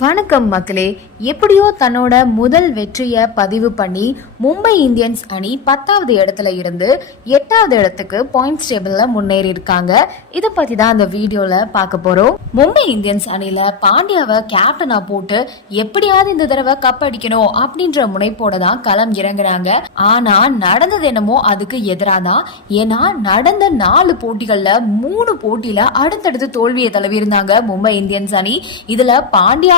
வணக்கம் மக்களே. எப்படியோ தன்னோட முதல் வெற்றியை பதிவு பண்ணி மும்பை இந்தியன்ஸ் அணி பத்தாவது இடத்துல இருந்து எட்டாவது இடத்துக்கு பாயிண்ட்ஸ் டேபிள்ல முன்னேறி இருக்காங்க இதை பத்தி தான் அந்த வீடியோல பார்க்க போறோம். மும்பை இந்தியன்ஸ் அணியில் பாண்டியாவை கேப்டனா போட்டு எப்படியாவது இந்த தடவை கப் அடிக்கணும் அப்படின்ற முனைப்போட தான் களம் இறங்குனாங்க. ஆனா நடந்தது என்னமோ அதுக்கு எதிராக தான். ஏன்னா நடந்த நாலு போட்டிகள்ல மூணு போட்டியில அடுத்தடுத்து தோல்வியை தழுவி இருந்தாங்க மும்பை இந்தியன்ஸ் அணி. இதுல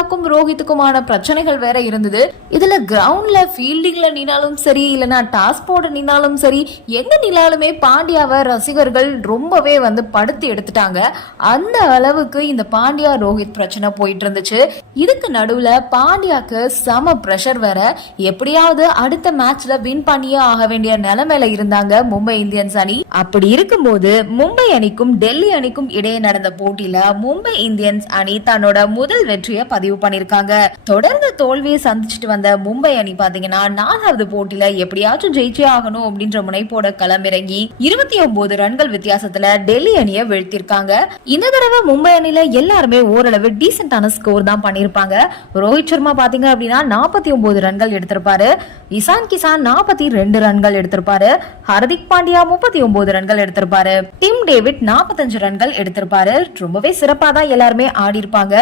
பாண்டியாக்கும் ரோஹித்துக்குமான பிரச்சனைகள் வேற இருந்தது. இதுல கிரவுண்ட்ல ஃபீல்டிங்ல நின்னாலும் சரி இல்லனா டாஸ் போட நின்னாலும் சரி எங்க நின்னாலுமே பாண்டியாவை ரசிகர்கள் ரொம்பவே வந்து படுத்து எடுத்துட்டாங்க. அந்த அளவுக்கு இந்த பாண்டியா ரோஹித் பிரச்சனை போயிட்டு இருந்துச்சு. இதுக்கு நடுவுல பாண்டியாக்கு சம பிரஷர் வேற. எப்படியாவது அடுத்த மேட்ச்ல வின் பண்ணியே ஆக வேண்டிய நிலைமையில இருந்தாங்க மும்பை இந்தியன்ஸ் அணி. அப்படி இருக்கும்போது மும்பை அணிக்கும் டெல்லி அணிக்கும் இடையே நடந்த போட்டியில மும்பை இந்தியன்ஸ் அணி தன்னோட முதல் வெற்றியை பதிவு முடிவு பண்ணிருக்காங்க. தொடர்ந்து தோல்வியை சந்திச்சுட்டு வந்த மும்பை அணி பாத்தீங்கன்னா நாலாவது போட்டியில எப்படியாச்சும் ஜெயிச்சே ஆகணும் அப்படின்ற முனைப்போட களமிறங்கி இருபத்தி ஒன்பது ரன்கள் வித்தியாசத்துல டெல்லி அணியை வீழ்த்திருக்காங்க. இந்த தடவை மும்பை அணியில எல்லாருமே ஓரளவு டீசென்டான ஸ்கோர் தான் பண்ணிருப்பாங்க. ரோஹித் சர்மா பாத்தீங்க அப்படின்னா நாற்பத்தி ஒன்பது ரன்கள் எடுத்திருப்பாரு. இசான் கிசான் நாற்பத்தி ரெண்டு ரன்கள் எடுத்திருப்பாரு. ஹர்திக் பாண்டியா முப்பத்தி ஒன்பது ரன்கள் எடுத்திருப்பாரு. டிம் டேவிட் நாற்பத்தஞ்சு ரன்கள் எடுத்திருப்பாரு. ரொம்பவே சிறப்பா தான் எல்லாருமே ஆடி இருப்பாங்க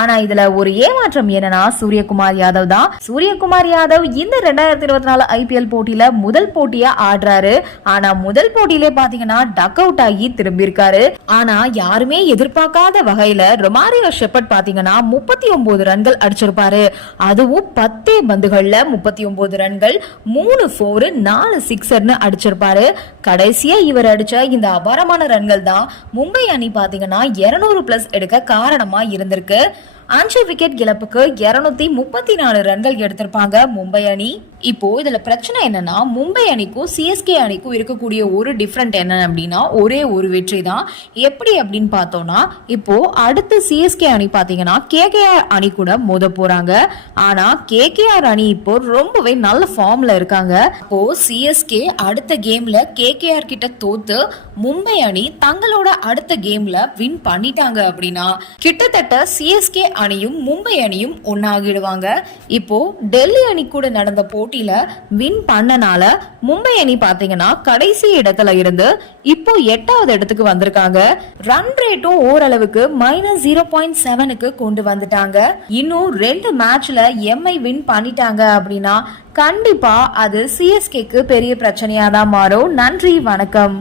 ஆனா இதுல ஒரு ஏமாற்றம் என்னன்னா சூரியகுமார் யாதவ் தான். சூரியகுமார் யாதவ் இந்த ரெண்டாயிரத்தி இருபத்தி நாலு ஐபிஎல் போட்டியில முதல் போட்டியா ஆடுறாரு. ஆனா முதல் போட்டியிலே பாத்தீங்கன்னா டக் அவுட் ஆகி திரும்பி இருக்காரு ஆனா யாருமே எதிர்பார்க்காத வகையில ரொமாரியோ ஷெப்பர்ட் பாத்தீங்கன்னா முப்பத்தி ஒன்பது ரன்கள் அடிச்சிருப்பாரு. அதுவும் பத்தே பந்துகள்ல முப்பத்தி ஒன்பது ரன்கள் மூணு ஃபோரு நாலு சிக்ஸர்னு அடிச்சிருப்பாரு. கடைசியா இவர் அடிச்ச இந்த அபாரமான ரன்கள் தான் மும்பை அணி பாத்தீங்கன்னா 200 பிளஸ் எடுக்க காரணமா இருந்திருக்கு. அஞ்சு விக்கெட் இழப்புக்கு இருநூத்தி முப்பத்தி நாலு ரன்கள் எடுத்திருப்பாங்க மும்பை அணி. இப்போ இதுல பிரச்சனை என்னன்னா மும்பை அணிக்கும் சிஎஸ்கே அணிக்கும் இருக்கக்கூடிய ஒரு டிஃப்ரெண்ட் என்ன அப்படின்னா ஒரே ஒரு வெற்றி தான். எப்படி அப்படின்னு பார்த்தோம்னா இப்போ அடுத்து சிஎஸ்கே அணி பாத்தீங்கன்னா கேகேஆர் அணி கூட மோத போறாங்க. ஆனா கேகேஆர் அணி இப்போ ரொம்பவே நல்ல ஃபார்ம்ல இருக்காங்க. இப்போ சிஎஸ்கே அடுத்த கேம்ல கேகேஆர் கிட்ட தோத்து மும்பை அணி தங்களோட அடுத்த கேம்ல வின் பண்ணிட்டாங்க அப்படின்னா கிட்டத்தட்ட சிஎஸ்கே அணியும் மும்பை அணியும் ஒன்னாகிடுவாங்க இப்போ டெல்லி அணி கூட நடந்த போட்டியில வின் பண்ணனால மும்பை அணி பாத்தீங்கன்னா கடைசி இடத்துல இருந்து இப்போ எட்டாவது இடத்துக்கு வந்திருக்காங்க. ரன் ரேட்டும் ஓரளவுக்கு மைனஸ் ஜீரோ பாயிண்ட் செவனுக்கு கொண்டு வந்துட்டாங்க. இன்னும் ரெண்டு மேட்ச்ல எம்ஐ வின் பண்ணிட்டாங்க அப்படின்னா கண்டிப்பா அது சிஎஸ்கேக்கு பெரிய பிரச்சனையா தான் மாறும். நன்றி வணக்கம்.